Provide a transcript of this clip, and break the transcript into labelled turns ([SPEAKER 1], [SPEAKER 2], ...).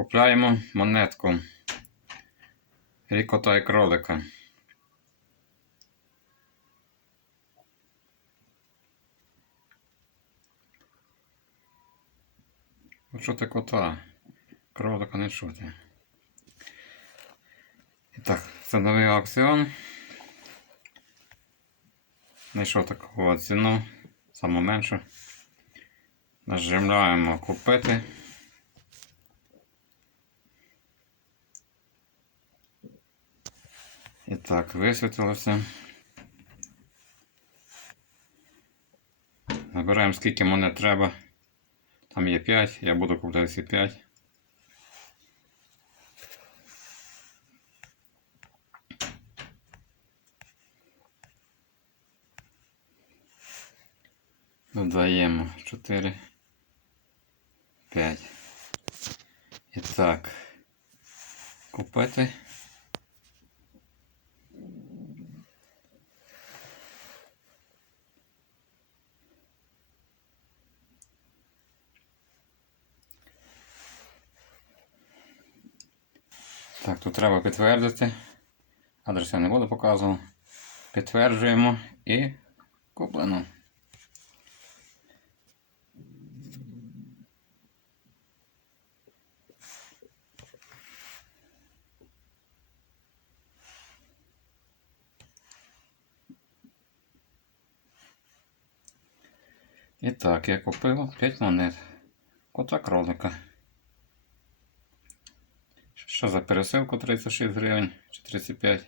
[SPEAKER 1] Купляємо монетку. Рікота і кролика. От Що ти кота? Кролика не чути. І так, це новий аукціон. Знайшов таку ціну, саму меншу. Нажимаємо купити. І так, висвітилося. Набираємо скільки монет треба. Там є 5, я буду купляти всі 5. Додаємо 4, 5. І так, купити. Так, тут треба підтвердити. Адрес я не буду показувати. Підтверджуємо і куплено. І так, я купив 5 монет. Кота кролика. Що за пересилку 36 гривень чи 35?